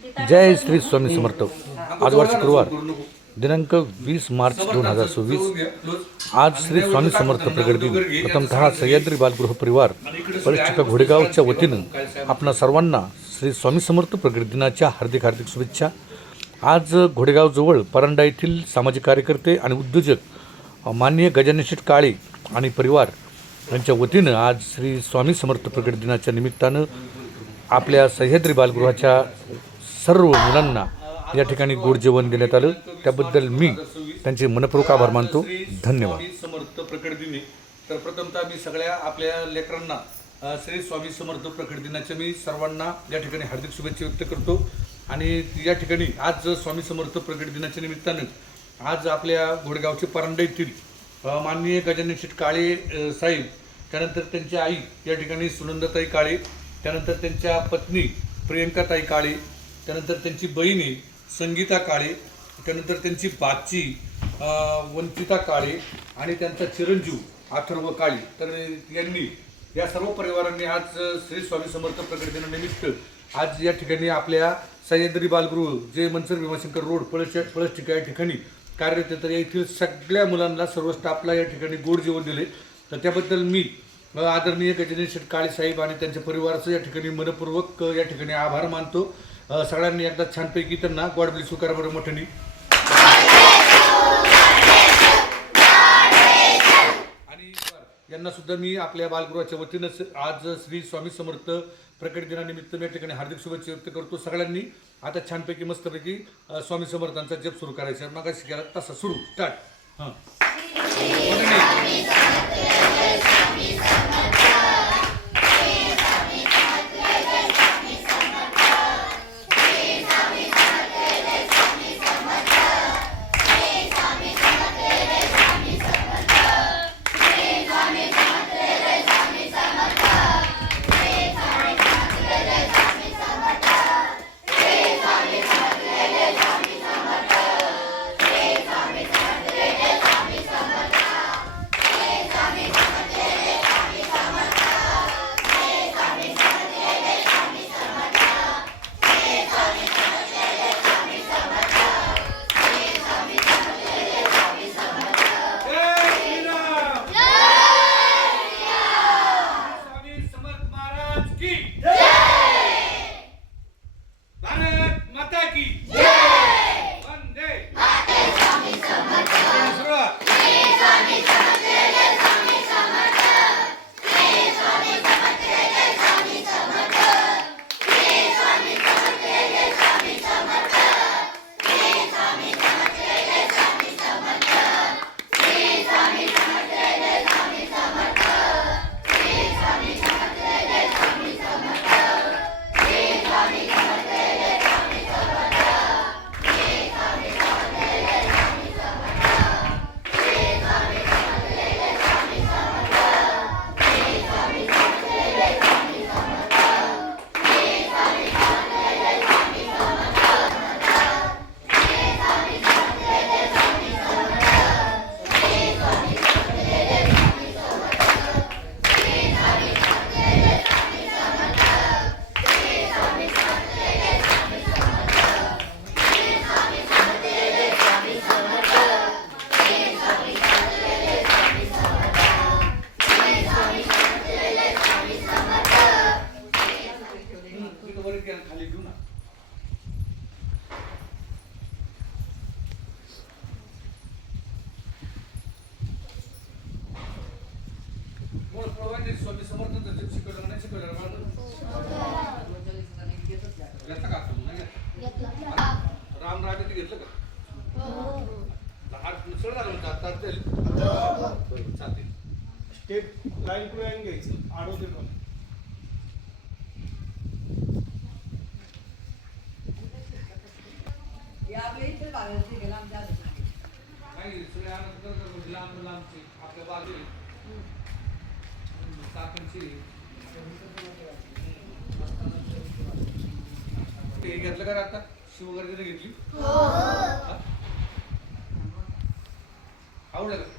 जय श्री स्वामी समर्थ। आज वार शुक्रवार दिनांक 20 मार्च 2024। आज श्री स्वामी समर्थ प्रकट दिन। प्रथमतः सह्याद्री बालगृह परिवार पळष्टिका घोडेगावच्या वतीनं आपणा सर्वांना श्री स्वामी समर्थ प्रकट दिनाच्या हार्दिक शुभेच्छा। आज घोडेगावजवळ परांडा येथील सामाजिक कार्यकर्ते आणि उद्योजक माननीय गजानन शेठ काळे आणि परिवार यांच्या वतीनं आज श्री स्वामी समर्थ प्रकट दिनाच्या निमित्तानं आपल्या सह्याद्री बालगृहाच्या सर्व मुलांना या ठिकाणी गोड जेवण देण्यात आलं। त्याबद्दल मी त्यांचे मनपूर्वक आभार मानतो। धन्यवाद। समर्थ प्रकट दिनी तर प्रथमतः मी सगळ्या आपल्या लेकरांना श्री स्वामी समर्थ प्रकट दिनाच्या मी सर्वांना या ठिकाणी हार्दिक शुभेच्छा व्यक्त करतो। आणि या ठिकाणी आज स्वामी समर्थ प्रकट दिनाच्या निमित्तानं आज आपल्या घोडेगावचे परांडा येथील माननीय गजानन शेठ काळे साहेब, त्यानंतर त्यांची आई या ठिकाणी सुनंदाताई काळे, त्यानंतर त्यांच्या पत्नी प्रियंकाताई काळे, त्यानंतर त्यांची बहिणी संगीता काळे, त्यानंतर त्यांची बाची वंचिता काळे आणि त्यांचा चिरंजीव अथर्व काळे, तर यांनी या सर्व परिवारांनी आज श्री स्वामी समर्थ प्रकट दिनानिमित्त आज या ठिकाणी आपल्या सह्याद्री बालगृह जे मनसर भीमाशंकर रोड पळष्टिका या ठिकाणी कार्यरत आहे, तर येथील सगळ्या मुलांना सर्व स्टाफला या ठिकाणी गोड जेवण दिले। तर त्याबद्दल मी आदरणीय गजानन शेठ काळे साहेब आणि त्यांच्या परिवाराचं या ठिकाणी मनपूर्वक या ठिकाणी आभार मानतो। सगळ्यांनी एकदा छानपैकी त्यांना गॉड ब्लेस यू करा बरं मोठ्याने। आणि यांना सुद्धा मी आपल्या बालगृहाच्या वतीनं आज श्री स्वामी समर्थ प्रकट दिनानिमित्त या ठिकाणी हार्दिक शुभेच्छा व्यक्त करतो। सगळ्यांनी आता छानपैकी मस्तपैकी स्वामी समर्थांचा जप सुरू करायचा। मगाशी केला तसा सुरू स्टार्ट। हां खाली घेऊ ना। स्वामी समर्थांचा जप शिकवलं नाही शिकवलं राम राजे ते घेतलं का सरळ चालतील स्टेप लाईन टू लाईन घ्यायची आडवते पण आपल्या बाजू घेतलं का आता शिवगर्दीने घेतली आवडलं का?